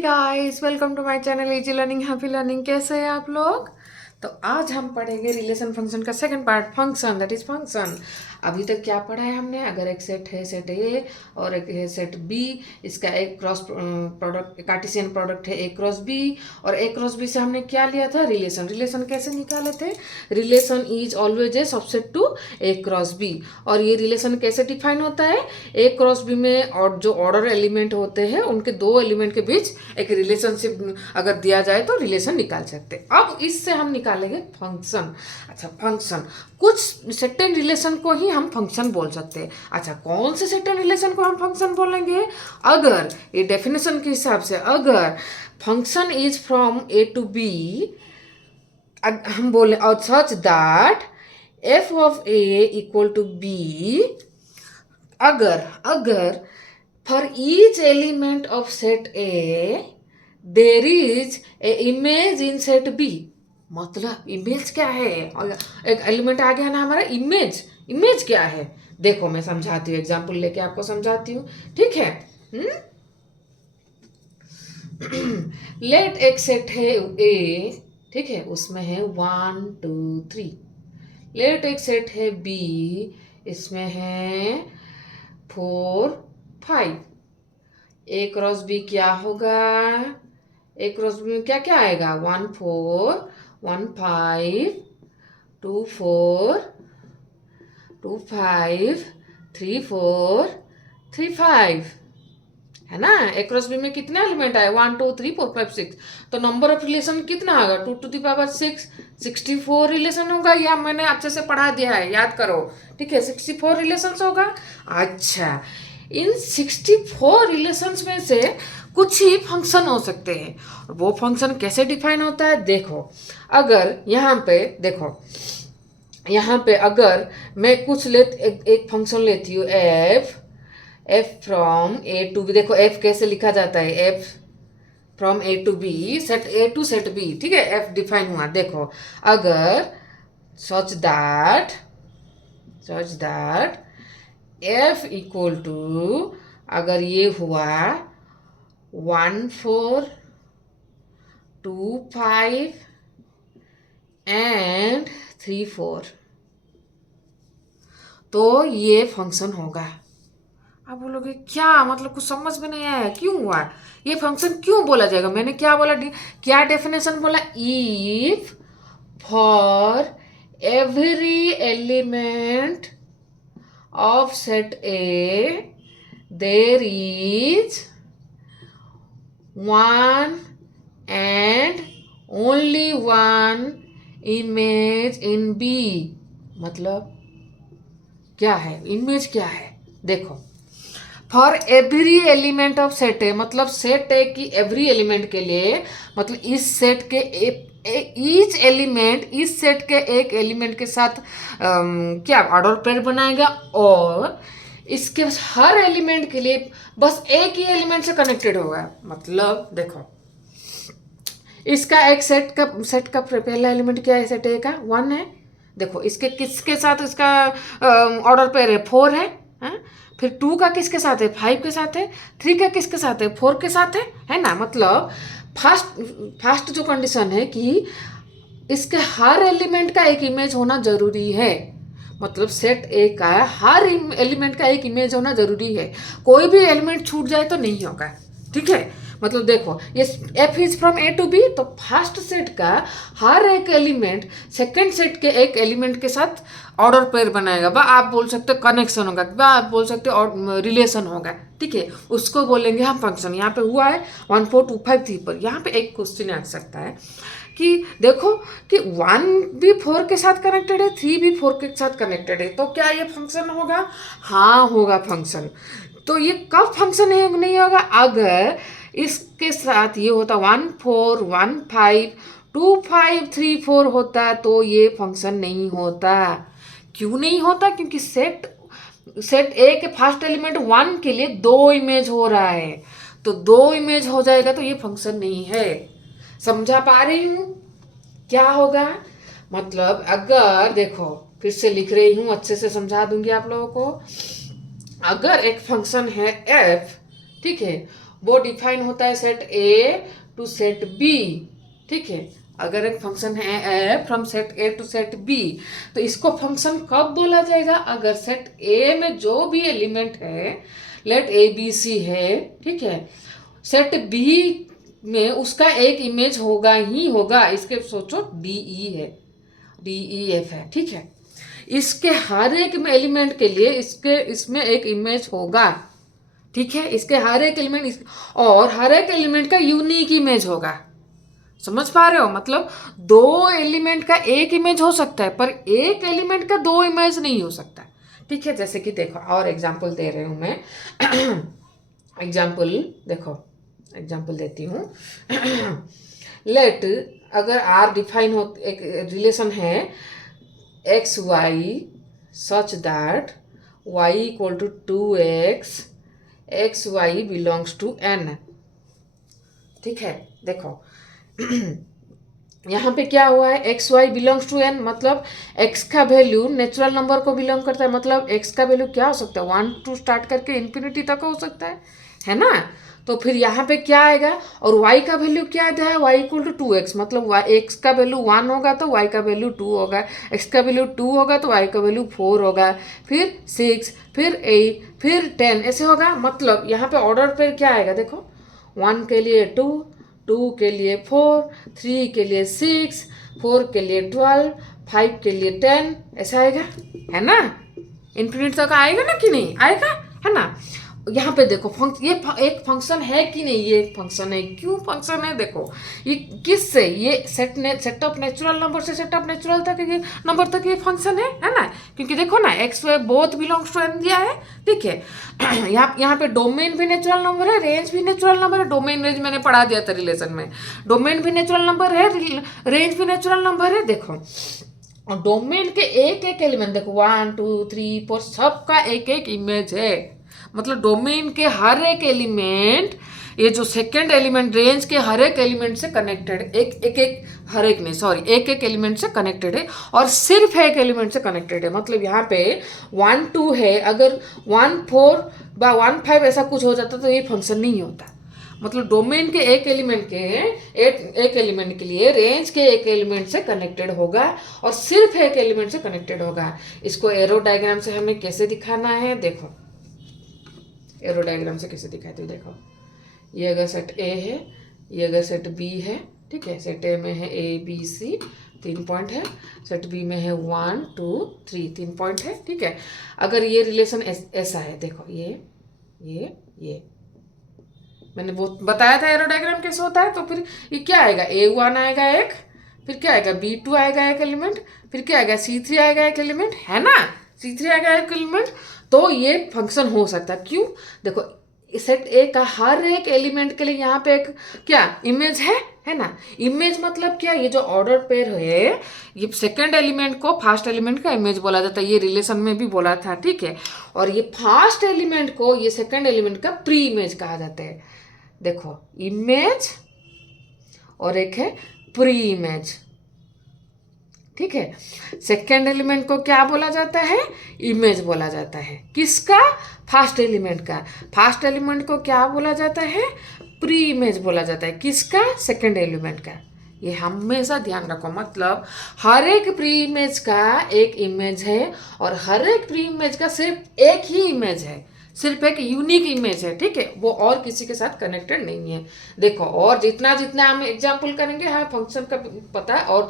Guys, welcome to my channel easy learning happy learning. कैसे हैं आप लोग? तो आज हम पढ़ेंगे रिलेशन फंक्शन का second part, function, that is function. अभी तक क्या पढ़ा है हमने? अगर एक सेट है सेट ए और एक है सेट बी, इसका एक क्रॉस प्रोडक्ट, कार्टेशियन प्रोडक्ट है ए क्रॉस बी, और ए क्रॉस बी से हमने क्या लिया था? रिलेशन। रिलेशन कैसे निकाले थे? Relation is always a subset to A cross B. और ये रिलेशन कैसे डिफाइन होता है? ए क्रॉस बी में और जो ऑर्डर एलिमेंट होते हैं उनके दो एलिमेंट के बीच एक रिलेशनशिप अगर दिया जाए तो रिलेशन निकाल सकते हैं। अब इससे हम निकालेंगे फंक्शन। अच्छा, फंक्शन, कुछ सेटन रिलेशन को ही हम फंक्शन बोल सकते हैं। अच्छा, कौन से सेटन रिलेशन को हम फंक्शन बोलेंगे? अगर ये डेफिनेशन के हिसाब से अगर function is from A to B, हम बोले और such that F of A equal to B, अगर अगर for each element of set A there is a image in set B. मतलब इमेज क्या है? और एक एलिमेंट आ गया ना हमारा, इमेज। इमेज क्या है? देखो मैं समझाती हूँ, एग्जाम्पल लेके आपको समझाती हूँ, ठीक है? लेट एक सेट है ए, ठीक है, उसमें है 1 2 3। लेट एक सेट है बी, इसमें है 4 5। ए क्रॉस बी क्या होगा? ए क्रॉस बी में क्या क्या आएगा? 1 4 1 5 2 4 2 5 3 4 3 5, है ना? ए क्रॉस बी में कितने एलिमेंट आए? 1 2 3 4 5 6। तो नंबर ऑफ रिलेशन कितना होगा? 2 टू द पावर 6, 64 रिलेशन होगा। या मैंने अच्छे से पढ़ा दिया है, याद करो, ठीक है? 64 रिलेशन होगा। अच्छा, इन 64 रिलेशंस में से कुछ ही फंक्शन हो सकते हैं। वो फंक्शन कैसे डिफाइन होता है? देखो, अगर यहाँ पे देखो, यहाँ पे अगर मैं कुछ एक फंक्शन लेती हूँ F, F from A to B. देखो एफ कैसे लिखा जाता है? F from A to B, set A to set B, ठीक है? एफ डिफाइन हुआ। देखो, अगर such that F equal to, अगर ये हुआ 1 4 2 5 एंड 3 4, तो ये फंक्शन होगा। आप बोलोगे क्या मतलब? कुछ समझ में नहीं आया, क्यों हुआ? ये फंक्शन क्यों बोला जाएगा? मैंने क्या बोला, क्या डेफिनेशन बोला? If for every element of set A there is one and only one image in B। मतलब क्या है? इमेज क्या है? देखो, for every element of set ए, मतलब सेट ए की एवरी एलिमेंट के लिए, मतलब इस सेट के ईच एलिमेंट इस सेट के एक एलिमेंट के साथ क्या ऑर्डर पेयर बनाएगा, और इसके हर एलिमेंट के लिए बस एक ही एलिमेंट से कनेक्टेड होगा। मतलब देखो, इसका एक सेट का पहला एलिमेंट क्या है? सेट ए का 1 है। देखो इसके किसके साथ इसका ऑर्डर पेयर है? 4 है, हा? फिर 2 का किसके साथ है? 5 के साथ है। 3 का किसके साथ है? 4 के साथ है ना? मतलब फर्स्ट जो कंडीशन है कि इसके हर एलिमेंट का एक इमेज होना जरूरी है। मतलब सेट ए का हर एलिमेंट का एक इमेज होना जरूरी है। कोई भी एलिमेंट छूट जाए तो नहीं होगा, ठीक है? मतलब देखो, ये F is from A to B, तो फर्स्ट सेट का हर एक एलिमेंट सेकंड सेट के एक एलिमेंट के साथ ऑर्डर पेयर बनाएगा। बा आप बोल सकते हो कनेक्शन होगा, बा आप बोल सकते हो रिलेशन होगा, ठीक है? उसको बोलेंगे हम फंक्शन। यहाँ पे हुआ है 1 4 2 5 3 पर। यहाँ पे एक क्वेश्चन आ सकता है कि देखो कि 1 भी 4 के साथ कनेक्टेड है, 3 भी 4 के साथ कनेक्टेड है, तो क्या ये फंक्शन होगा? हाँ, होगा फंक्शन। तो ये कब फंक्शन है नहीं होगा? अगर इसके साथ ये होता 1 4 1 5 2 5 3 4 होता, तो ये फंक्शन नहीं होता। क्यों नहीं होता? क्योंकि सेट ए के फर्स्ट एलिमेंट 1 के लिए 2 इमेज हो रहा है, तो 2 इमेज हो जाएगा तो ये फंक्शन नहीं है। समझा पा रही हूँ क्या होगा? मतलब अगर देखो, फिर से लिख रही हूँ, अच्छे से समझा दूंगी आप लोगों को। अगर एक फंक्शन है f, ठीक है, वो डिफाइन होता है set A to set B, ठीक है। अगर एक फंक्शन है A from set A to set B, तो इसको फंक्शन कब बोला जाएगा? अगर सेट ए में जो भी एलिमेंट है, लेट ए बी सी है, ठीक है, सेट बी में उसका एक इमेज होगा ही होगा। इसके सोचो डी ई है, डी ई एफ है, ठीक है। इसके हर एक एलिमेंट के लिए इसमें एक इमेज होगा, ठीक है। इसके हर एक एलिमेंट और हर एक एलिमेंट का यूनिक इमेज होगा। समझ पा रहे हो? मतलब दो एलिमेंट का एक इमेज हो सकता है, पर एक एलिमेंट का दो इमेज नहीं हो सकता, ठीक है। जैसे कि देखो, और एग्जाम्पल दे रही हूं मैं। एग्जाम्पल देखो, एग्जाम्पल देती हूँ। लेट अगर आर डिफाइन हो, एक रिलेशन है X Y such that Y equal to 2x, X Y belongs to n, ठीक है। देखो यहाँ पे क्या हुआ है, X Y belongs to n, मतलब x का वैल्यू नेचुरल नंबर को बिलोंग करता है। मतलब x का वैल्यू क्या हो सकता है, 1 टू स्टार्ट करके इन्फिनिटी तक हो सकता है ना। तो फिर यहाँ पे क्या आएगा, और y का वैल्यू क्या दिया है, y इक्वल टू 2x, मतलब x का वैल्यू 1 होगा तो y का वैल्यू 2 होगा, x का वैल्यू 2 होगा तो y का वैल्यू 4 होगा, फिर 6, फिर 8, फिर 10, ऐसे होगा। मतलब यहाँ पे ऑर्डर पे क्या आएगा, देखो 1 के लिए 2, 2 के लिए 4, 3 के लिए 6, 4 के लिए 12, 5 के लिए 10, ऐसा आएगा, है ना। इन्फिनिटी तक आएगा ना कि नहीं आएगा, है ना। यहाँ पे देखो ये एक फंक्शन है कि नहीं, ये एक फंक्शन है। क्यों फंक्शन है? देखो ये किससे, ये सेट ऑफ नेचुरल नंबर से सेट ऑफ नेचुरल तक ये नंबर तक ये फंक्शन है ना। क्योंकि देखो ना, X Y both belongs to N दिया है, ठीक है। यहाँ पे डोमेन भी नेचुरल नंबर है, रेंज भी नेचुरल नंबर है। डोमेन रेंज मैंने पढ़ा दिया था रिलेशन में। डोमेन भी नेचुरल नंबर है, रेंज भी नेचुरल नंबर है। देखो डोमेन के एक एक एलिमेंट देखो 1 2 3 4 सबका एक एक इमेज है। मतलब डोमेन के हर एक एलिमेंट, ये जो सेकंड एलिमेंट रेंज के हर एक एलिमेंट से कनेक्टेड, एक एक एलिमेंट से कनेक्टेड है, और सिर्फ एक एलिमेंट से कनेक्टेड है। मतलब यहाँ पे 1 2 है, अगर 1 4 या 1 5 ऐसा कुछ हो जाता तो ये फंक्शन नहीं होता। मतलब डोमेन के एक एलिमेंट के लिए रेंज के एक एलिमेंट से कनेक्टेड होगा, और सिर्फ एक एलिमेंट से कनेक्टेड होगा। इसको एरो डायग्राम से हमें कैसे दिखाना है, देखो एरो डायग्राम से कैसे दिखाते हैं। देखो ये अगर सेट ए है, ये अगर सेट बी है, ठीक है। सेट ए में है ए बी सी 3 पॉइंट है, सेट बी में है 1 2 3 3 पॉइंट है, ठीक है। अगर ये रिलेशन ऐसा है, देखो ये मैंने बहुत बताया था एरो डायग्राम कैसे होता है। तो फिर ये क्या आएगा, A1 आएगा एक, फिर क्या आएगा B2 आएगा एक एलिमेंट, फिर क्या आएगा C3 आएगा एक एलिमेंट, है ना। C3 आएगा एक एलिमेंट। तो ये फंक्शन हो सकता है। क्यों? देखो सेट ए का हर एक एलिमेंट के लिए यहाँ पे एक क्या इमेज है ना। इमेज मतलब क्या, ये जो ऑर्डर पेयर है, ये सेकंड एलिमेंट को फर्स्ट एलिमेंट का इमेज बोला जाता है। ये रिलेशन में भी बोला था, ठीक है। और ये फर्स्ट एलिमेंट को ये सेकंड एलिमेंट का प्री इमेज कहा जाता है। देखो इमेज और एक है प्री इमेज, ठीक है। सेकेंड एलिमेंट को क्या बोला जाता है, इमेज बोला जाता है। किसका? फर्स्ट एलिमेंट का। फर्स्ट एलिमेंट को क्या बोला जाता है, प्री इमेज बोला जाता है। किसका? सेकेंड एलिमेंट का। ये हमेशा ध्यान रखो। मतलब हर एक प्री इमेज का एक इमेज है, और हर एक प्री इमेज का सिर्फ एक ही इमेज है, सिर्फ एक यूनिक इमेज है, ठीक है। वो और किसी के साथ कनेक्टेड नहीं है। देखो और जितना जितना हम एग्जाम्पल करेंगे हमें फंक्शन का पता है, और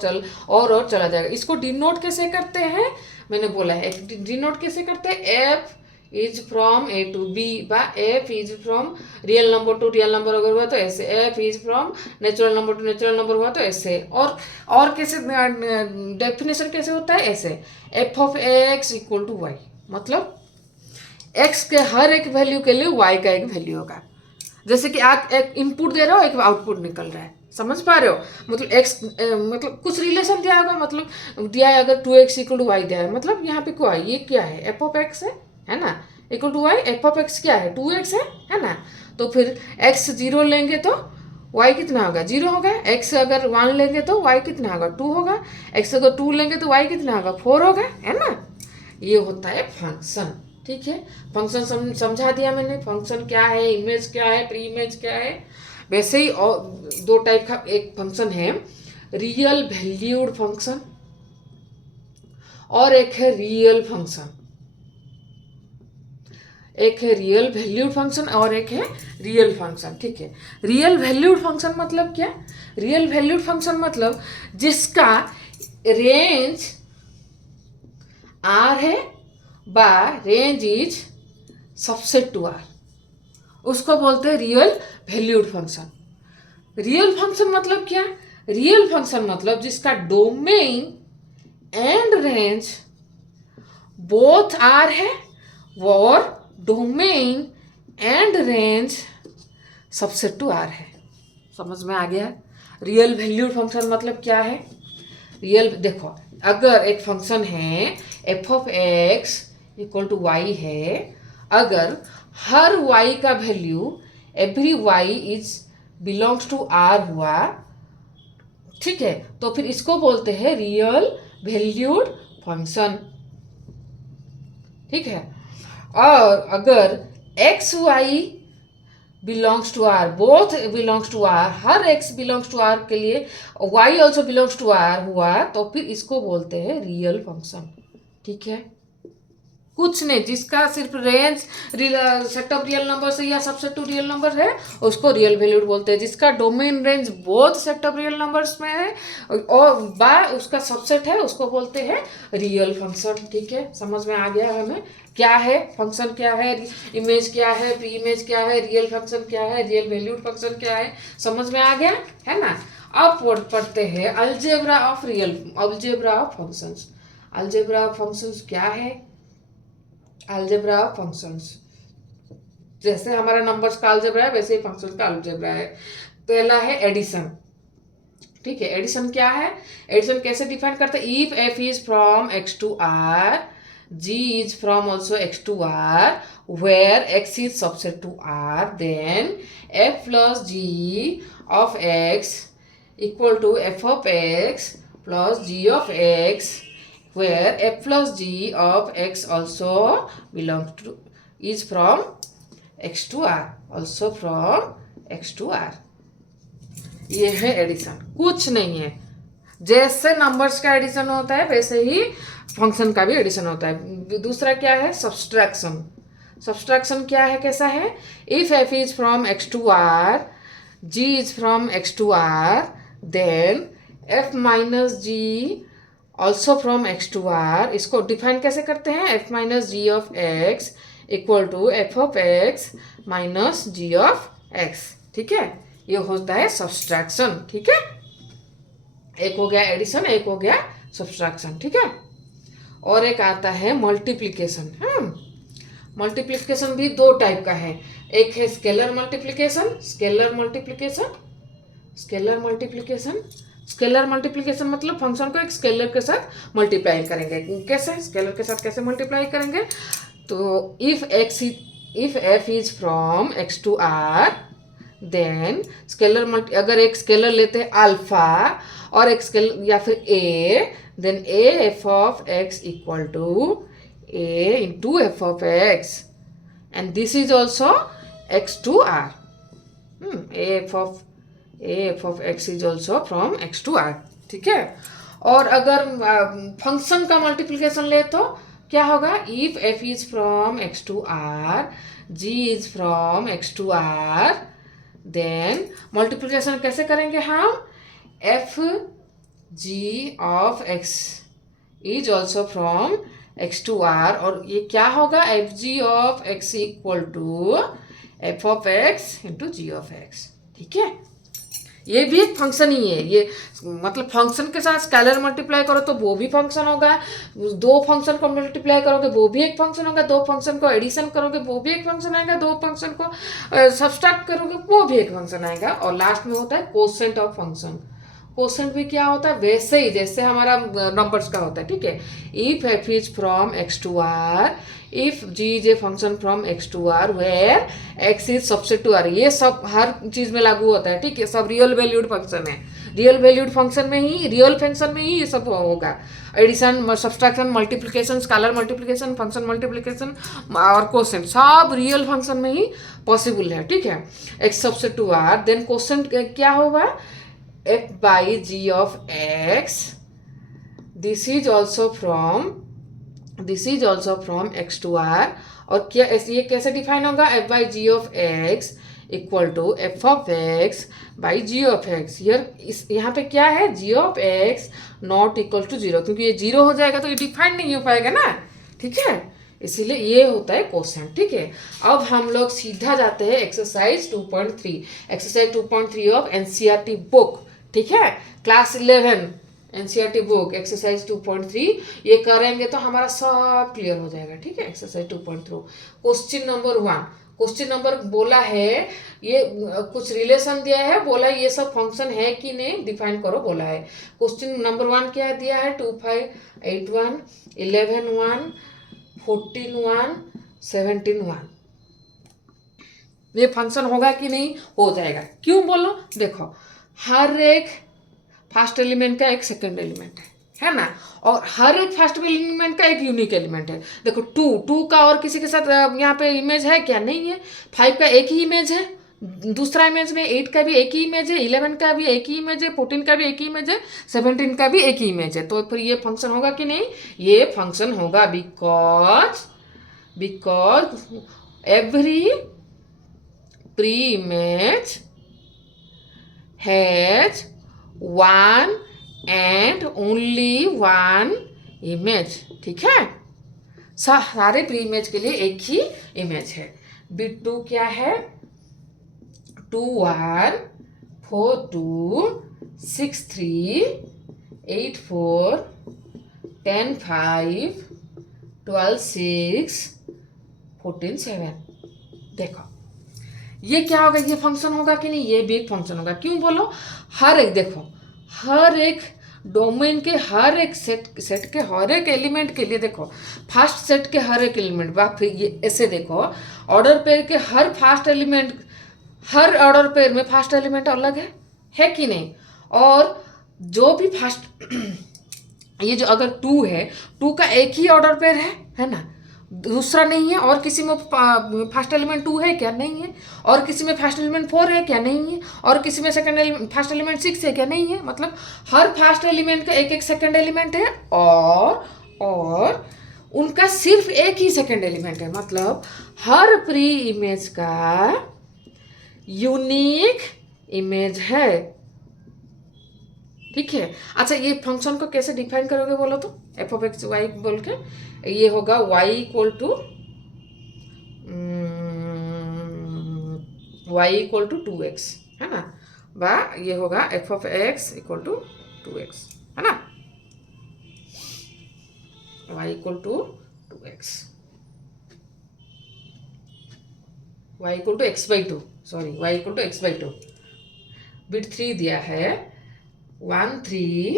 चला जाएगा। इसको डिनोट कैसे करते हैं, मैंने बोला है। डिनोट कैसे करते हैं, F is from A to B, बा F is from real number to real number अगर हुआ तो ऐसे, F is from natural number to natural number हुआ तो ऐसे, और कैसे डेफिनेशन कैसे होता है, ऐसे F of X equal to Y. मतलब x के हर एक वैल्यू के लिए y का एक वैल्यू होगा। जैसे कि आप एक इनपुट दे रहे हो, एक आउटपुट निकल रहा है, समझ पा रहे हो। मतलब x मतलब कुछ रिलेशन दिया होगा, मतलब दिया है अगर 2x इक्वल टू वाई दिया है, मतलब यहाँ पे क्या है, ये क्या है, एफ ऑफ एक्स है ना, equal to Y. F of X क्या है, 2x है ना। तो फिर x 0 लेंगे तो y कितना होगा, 0 होगा। x अगर 1 लेंगे तो y कितना होगा, 2 होगा। x अगर 2 लेंगे तो y कितना होगा, 4 होगा, है ना। ये होता है फंक्शन, ठीक है, फंक्शन समझा दिया मैंने, फंक्शन क्या है, इमेज क्या है, प्री इमेज क्या है। वैसे ही और दो टाइप का एक फंक्शन है, रियल वैल्यूड फंक्शन और एक है रियल फंक्शन। एक है रियल वैल्यूड फंक्शन और एक है रियल फंक्शन। ठीक है, रियल वैल्यूड फंक्शन मतलब क्या? रियल वैल्यूड फंक्शन मतलब जिसका रेंज आर है बा range is subset to R, उसको बोलते हैं real valued function. Real function मतलब क्या? रियल फंक्शन मतलब जिसका domain and range both R है और domain and range subset to R है। समझ में आ गया? रियल वैल्यूड फंक्शन मतलब क्या है? रियल, देखो अगर एक फंक्शन है F of X equal to Y है, अगर हर वाई का value every Y is belongs to R हुआ, ठीक है, तो फिर इसको बोलते हैं रियल वैल्यूड फंक्शन। ठीक है, और अगर X Y belongs to R, both belongs to R, हर एक्स बिलोंग्स टू आर के लिए Y also belongs to R हुआ, तो फिर इसको बोलते हैं रियल फंक्शन। ठीक है, कुछ नहीं, जिसका सिर्फ range set of real number है या सबसेट टू रियल नंबर है उसको रियल वैल्यूड बोलते हैं। जिसका domain range both set of real numbers में है और बा उसका सबसेट है उसको बोलते हैं रियल फंक्शन। ठीक है, समझ में आ गया हमें क्या है फंक्शन, क्या है इमेज, क्या है प्री इमेज, क्या है रियल फंक्शन, क्या है रियल वैल्यूड फंक्शन, क्या है, समझ में आ गया है ना। अब पढ़ते हैं algebra of real, algebra of functions. Algebra of functions क्या है? अलजेब्रा ऑफ फंक्शंस, जैसे हमारा नंबर्स का अलजेब्रा है वैसे ही फंक्शंस का अलजेब्रा है। पहला है एडिशन। ठीक है, एडिशन क्या है? एडिशन कैसे डिफाइन करते हैं? If F is from X to R, G is from also X to R, where X is subset to R, then F plus G of X equal to F of X plus G of X, where f plus g of x also belongs to is from x to r, also from x to r। ये है addition, कुछ नहीं है। जैसे numbers का addition होता है वैसे ही फंक्शन का भी एडिशन होता है। दूसरा क्या है? सब्सट्रैक्शन। सब्सट्रैक्शन क्या है, कैसा है? If f is from x to r, g is from x to r, then f minus g also from X to R. इसको डिफाइन कैसे करते हैं? F minus G of X equal to F of X minus G of X. ठीक है, ये होता है subtraction. ठीक है, एक हो गया एडिशन, एक हो गया सब्सट्रैक्शन। ठीक है, और एक आता है मल्टीप्लिकेशन। मल्टीप्लिकेशन भी दो टाइप का है, एक है scalar multiplication, scalar multiplication, scalar multiplication. Scalar multiplication मतलब फंक्शन को एक स्केलर के साथ मल्टीप्लाई करेंगे। कैसे? स्केलर के साथ कैसे मल्टीप्लाई करेंगे? तो if F is from X to R, then scalar अगर एक स्केलर लेते हैं अल्फा और एक स्केलर या फिर A, then A F of X equal to A into F of X, and this is also X to R. F of X is also from X to R. ठीक है, और अगर function का multiplication ले तो क्या होगा? If F is from X to R, G is from X to R, then multiplication कैसे करेंगे हम? F G of X is also from X to R, और ये क्या होगा? F G of X equal to F of X into G of X. ठीक है, ये भी एक फंक्शन ही है। ये मतलब फंक्शन के साथ स्केलर मल्टीप्लाई करो तो वो भी फंक्शन होगा, दो फंक्शन को मल्टीप्लाई करोगे वो भी एक फंक्शन होगा, दो फंक्शन को एडिशन करोगे वो भी एक फंक्शन आएगा, दो फंक्शन को सब्सट्रैक्ट करोगे वो भी एक फंक्शन आएगा, और लास्ट में होता है कोसेंट ऑफ फंक्शन। कोसेंट भी क्या होता है? वैसे ही जैसे हमारा नंबर्स का होता है। ठीक है, if F is from X to R, if G is a function from X to R, where X is subset to R, ये सब हर चीज में लागू होता है। ठीक है, सब रियल वैल्यूड फंक्शन है। रियल वैल्यूड फंक्शन में ही, रियल फंक्शन में ही ये सब होगा। Addition, subtraction, multiplication, scalar multiplication, function multiplication और क्वोशेंट सब रियल फंक्शन में ही पॉसिबल है, ठीक है। X subset to R, then quotient क्या होगा, F by G of X, this is also from X to R. और क्या ये कैसे डिफाइन होगा, F by G of X equal to F of X by G of X. यहाँ पे क्या है, G of X not equal to zero, क्योंकि ये जीरो हो जाएगा तो ये डिफाइन नहीं हो पाएगा ना, ठीक है, इसीलिए ये होता है क्वोशेंट, ठीक है। अब हम लोग सीधा जाते हैं exercise 2.3, exercise 2.3 of NCERT book, ठीक है, क्लास 11 एनसीईआरटी बुक एक्सरसाइज 2.3। ये करेंगे तो हमारा सब क्लियर हो जाएगा, ठीक है। Exercise 2.3 question number 1, question number बोला है, ये कुछ रिलेशन दिया है, बोला ये सब फंक्शन है कि नहीं डिफाइन करो बोला है। क्वेश्चन नंबर 1 क्या दिया है, 2 5 8 1 11 1 14 1 17 1। ये फंक्शन होगा कि नहीं, हो जाएगा। क्यों बोलो, देखो हर एक फर्स्ट एलिमेंट का एक सेकंड एलिमेंट है ना, और हर एक फर्स्ट एलिमेंट का एक यूनिक एलिमेंट है। देखो टू का और किसी के साथ यहाँ पे इमेज है क्या, नहीं है। 5 का एक ही इमेज है, दूसरा इमेज में 8 का भी एक ही इमेज है, 11 का भी एक ही इमेज है, 14 का भी एक ही इमेज है, 17 का भी एक ही इमेज है। तो फिर ये फंक्शन होगा कि नहीं, ये फंक्शन होगा, because every pre image has one and only one image, ठीक है। सारे प्री इमेज के लिए एक ही इमेज है। बिट 2 क्या है, 2 1 4 2 6 3 8 4 10 5 12 6 14 7। देखो ये क्या होगा, ये फंक्शन होगा कि नहीं, ये भी एक फंक्शन होगा। क्यों बोलो, हर एक देखो, हर एक डोमेन के हर एक सेट के हर एक एलिमेंट के लिए देखो, फर्स्ट सेट के हर एक एलिमेंट, फिर ये ऐसे देखो, ऑर्डर पेयर के हर फर्स्ट एलिमेंट, हर ऑर्डर पेयर में फर्स्ट एलिमेंट अलग है कि नहीं। और जो भी फर्स्ट ये जो अगर 2 है, 2 का एक ही ऑर्डर पेयर है ना, दूसरा नहीं है। और किसी में फर्स्ट एलिमेंट 2 है क्या, नहीं है। और किसी में फर्स्ट एलिमेंट 4 है क्या, नहीं है। और किसी में सेकंड फर्स्ट एलिमेंट 6 है क्या, नहीं है। मतलब हर फर्स्ट एलिमेंट का एक एक सेकंड एलिमेंट है, और उनका सिर्फ एक ही सेकंड एलिमेंट है। मतलब हर प्री इमेज का यूनिक इमेज है, ठीक है। अच्छा ये फंक्शन को कैसे डिफाइन करोगे बोलो तो, एफ ऑफ एक्स वाई बोल के, ये होगा y इक्वल टू 2x, है ना, बा ये होगा F of X equal to 2x, है ना, y equal to 2x, y equal to x by 2, sorry y equal to x by 2। Bit 3 दिया है 1 3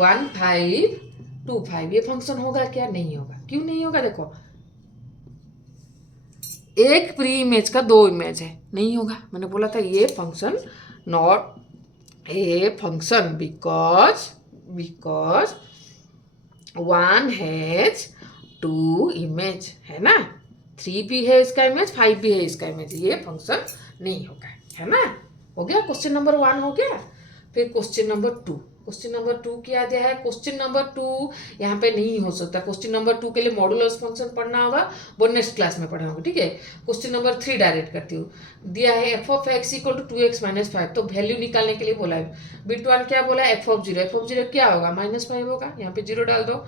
1 5 2 5। ये फंक्शन होगा क्या, नहीं होगा। क्यों नहीं होगा, देखो एक प्री इमेज का 2 इमेज है, नहीं होगा। मैंने बोला था ये function not a function, because 1 has 2 image, है ना, 3 भी है इसका इमेज, 5 भी है इसका इमेज, ये फंक्शन नहीं होगा, है ना। हो गया, क्वेश्चन नंबर 1 हो गया। फिर क्वेश्चन नंबर 2, क्वेश्चन नंबर 2 क्या दिया है, क्वेश्चन नंबर 2 यहाँ पे नहीं हो सकता। क्वेश्चन नंबर 2 के लिए मॉडुलस फंक्शन पढ़ना होगा, वो नेक्स्ट क्लास में पढ़ा होगा, ठीक है। क्वेश्चन नंबर 3 डायरेक्ट करती हूँ। दिया है F of X equal to 2x minus 5, तो वैल्यू निकालने के लिए बोला है। बिट 1 क्या बोला है, एफ ऑफ जीरो क्या होगा, -5 होगा, यहाँ पे 0 डाल दो।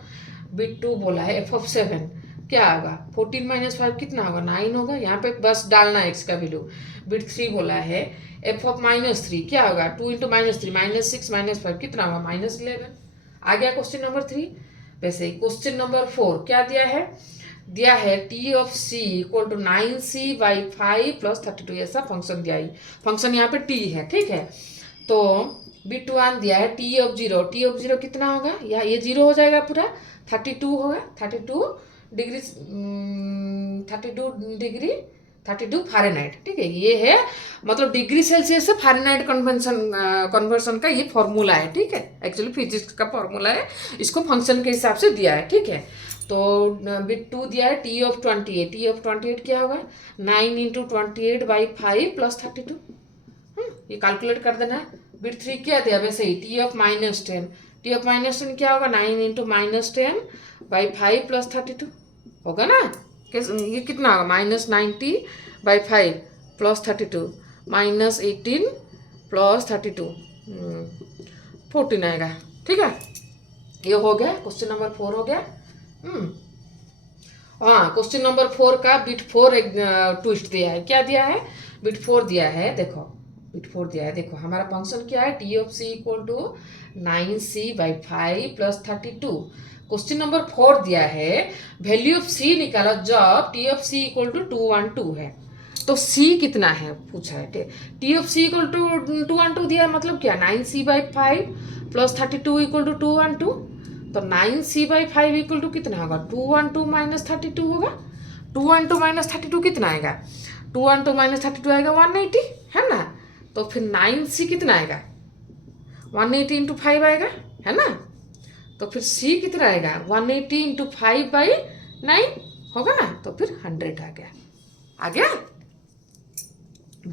बिट 2 बोला है एफ ऑफ 7 क्या होगा, 14 माइनस 5 कितना होगा, 9 होगा, यहाँ पे बस डालना है x का वैल्यू। बिट 3 बोला है एफ ऑफ -3 क्या होगा, 2 इंटू -3 -6 -5 कितना होगा, -11। आ गया क्वेश्चन नंबर 3। वैसे ही क्वेश्चन नंबर 4 क्या दिया है T of C equal to 9c by 5 plus 32, ऐसा फंक्शन दिया है। फंक्शन यहाँ पे टी है, ठीक है। तो बिट 1 दिया है टी ऑफ जीरो कितना होगा, या ये 0 हो जाएगा पूरा, 32 होगा, 32 डिग्री 32 फ़ारेनहाइट, ठीक है। ये है मतलब डिग्री सेल्सियस से फ़ारेनहाइट कन्वर्सन का ये फॉर्मूला है, ठीक है। एक्चुअली फिजिक्स का फॉर्मूला है, इसको फंक्शन के हिसाब से दिया है, ठीक है। तो बिट 2 दिया है टी ऑफ 28, टी ऑफ 28 क्या होगा 9 इंटू 28/5 प्लस 32, ये कैलकुलेट कर देना है। बिट 3 क्या दिया वैसे ही टी ऑफ -10, टी ऑफ -10 क्या होगा 9 इंटू -10/5 प्लस 32 होगा ना। ये कितना होगा -90/5 प्लस 32 -18 प्लस 32 14 आएगा, ठीक है। ये हो गया क्वेश्चन नंबर 4 हो गया। हाँ, क्वेश्चन नंबर 4 का बिट 4 एक ट्विस्ट दिया है। क्या दिया है बिट 4 दिया है, देखो बिट 4 दिया है, देखो हमारा फंक्शन क्या है T of C equal to 9c/5 plus 32। Question number 4 दिया है वैल्यू ऑफ सी निकाला जब T of C equal to 212 है। तो सी कितना है पूछा है, T of C equal to 212 दिया है, मतलब क्या 9c/5 प्लस 32 इक्वल टू 212। तो 9c/5 इक्वल टू कितना होगा 212 माइनस 32 होगा। 212 माइनस 32 कितना आएगा 212 माइनस 32 आएगा 180, है ना। तो फिर 9c कितना आएगा 180 इंटू 5 आएगा, है ना। तो फिर c कितना आएगा 180 इंटू 5/9 होगा ना। तो फिर 100 आ गया।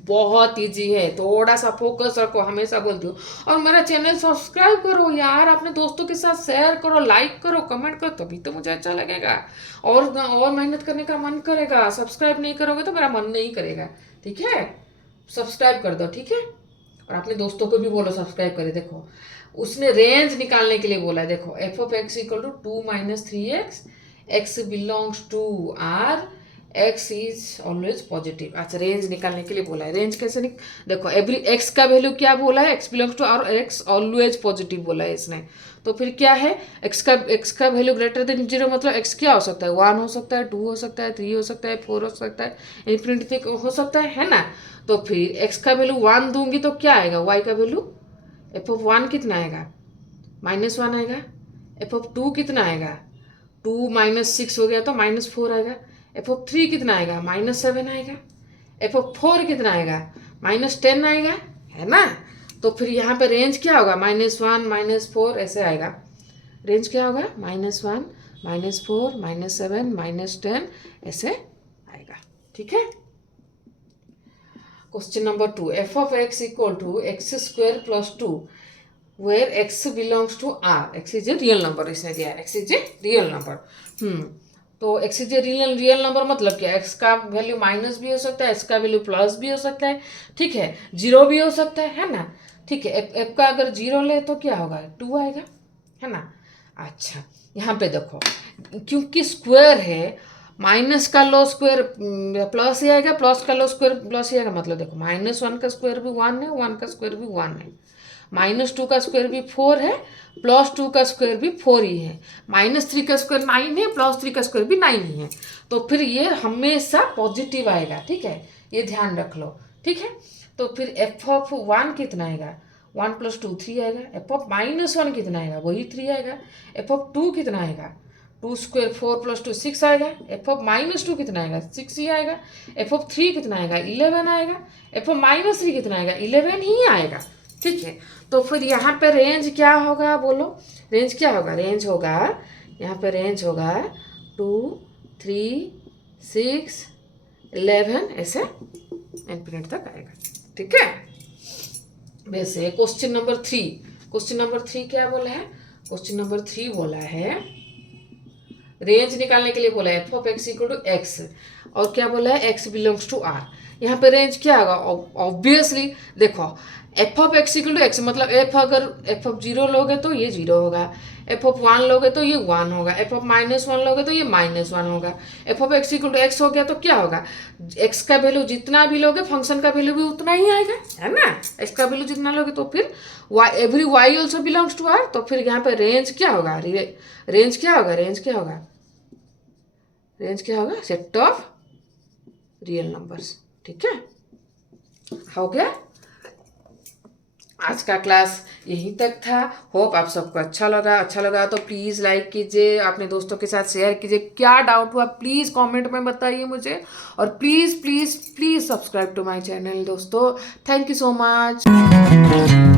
बहुत इजी है, थोड़ा सा फोकस रखो, हमेशा बोलती हूँ। और मेरा चैनल सब्सक्राइब करो यार, अपने दोस्तों के साथ शेयर करो, लाइक करो, कमेंट करो, तभी तो मुझे अच्छा लगेगा और मेहनत करने का मन करेगा। सब्सक्राइब नहीं करोगे तो मेरा मन नहीं करेगा, ठीक है। सब्सक्राइब कर दो, ठीक है। और अपने दोस्तों को भी बोलो सब्सक्राइब करे। देखो उसने रेंज निकालने के लिए बोला है, देखो F of X equal to 2 - 3x, X belongs to R, X is always positive. अच्छा, रेंज निकालने के लिए बोला है। रेंज कैसे देखो एवरी एक्स का वैल्यू क्या बोला है एक्स बिलोंग्स टू और एक्स ऑलवेज पॉजिटिव बोला है इसने। तो फिर क्या है एक्स का वैल्यू ग्रेटर देन 0, मतलब एक्स क्या हो सकता है 1 हो सकता है, 2 हो सकता है, 3 हो सकता है, 4 हो सकता है, इन्फिनिटी तक हो सकता है ना। तो फिर एक्स का वैल्यू 1 दूंगी तो क्या आएगा वाई का वैल्यू एफ ऑफ 1 कितना आएगा -1 आएगा। एफ ऑफ 2 कितना आएगा 2 - 6 हो गया तो -4 आएगा। एफ ऑफ 3 कितना आएगा -7 आएगा। एफ ऑफ 4 कितना आएगा -10 आएगा, है ना। तो फिर यहाँ पे रेंज क्या होगा -1 -4 ऐसे आएगा। रेंज क्या होगा -1 -4 -7 -10 ऐसे आएगा, ठीक है। Question number 2 F of X equal to x² + 2 where x belongs to r, x is a real number इसने दिया है, x is a real number। तो x is a real number मतलब क्या x का वैल्यू माइनस भी हो सकता है, x का वैल्यू प्लस भी हो सकता है, ठीक है, 0 भी हो सकता है ना, ठीक है। f का अगर 0 ले तो क्या होगा 2 आएगा, है ना। अच्छा यहाँ पे देखो क्योंकि स्क्वायर है, माइनस का लो स्क्वायर प्लस ही आएगा, प्लस का लो स्क्वायर प्लस ही आएगा, मतलब देखो -1 का स्क्वायर भी 1 है, 1 का स्क्वायर भी 1 है, -2 का स्क्वायर भी 4 है, +2 का स्क्वायर भी 4 ही है, -3 का स्क्वायर 9 है, +3 का स्क्वायर भी 9 ही है। तो फिर ये हमेशा पॉजिटिव आएगा, ठीक है, ये ध्यान रख लो, ठीक है। तो फिर एफ ऑफ 1 कितना आएगा 1 + 2 3 आएगा। एफ ऑफ -1 कितना आएगा वही 3 आएगा। एफ ऑफ 2 कितना आएगा 2² 4 + 2 6 आएगा। एफ ऑफ -2 कितना आएगा 6 ही आएगा। एफ ऑफ 3 कितना आएगा 11 आएगा। एफ ऑफ -3 कितना आएगा 11 ही आएगा, ठीक है। तो फिर यहाँ पे रेंज क्या होगा बोलो, रेंज क्या होगा, रेंज होगा यहाँ पे रेंज होगा 2 3 6 11 ऐसे इन्फिनिट तक आएगा, ठीक है। वैसे क्वेश्चन नंबर 3 क्या बोला है, क्वेश्चन नंबर 3 बोला है रेंज निकालने के लिए बोला है F of X equal to X, और क्या बोला है एक्स बिलोंग्स टू आर। यहाँ पे रेंज क्या होगा ऑब्वियसली देखो F of X equal to X मतलब अगर एफ ऑफ 0 लोगे तो ये 0 होगा, एफ ऑफ 1 लोगे तो ये 1 होगा, एफ ऑफ -1 लोगे तो ये -1 होगा। F of X equal to X हो गया तो क्या होगा एक्स का वैल्यू जितना भी लोगे फंक्शन का वैल्यू भी उतना ही आएगा, है ना। एक्स का वैल्यू जितना लोगे तो फिर every Y also belongs to R. तो फिर यहाँ पे रेंज क्या होगा रेंज क्या होगा सेट ऑफ रियल नंबर्स, ठीक है, हो गया। आज का क्लास यहीं तक था। होप आप सबको अच्छा लगा तो प्लीज़ लाइक कीजिए, अपने दोस्तों के साथ शेयर कीजिए। क्या डाउट हुआ प्लीज़ कमेंट में बताइए मुझे, और please please please subscribe to my channel दोस्तों। Thank you so much.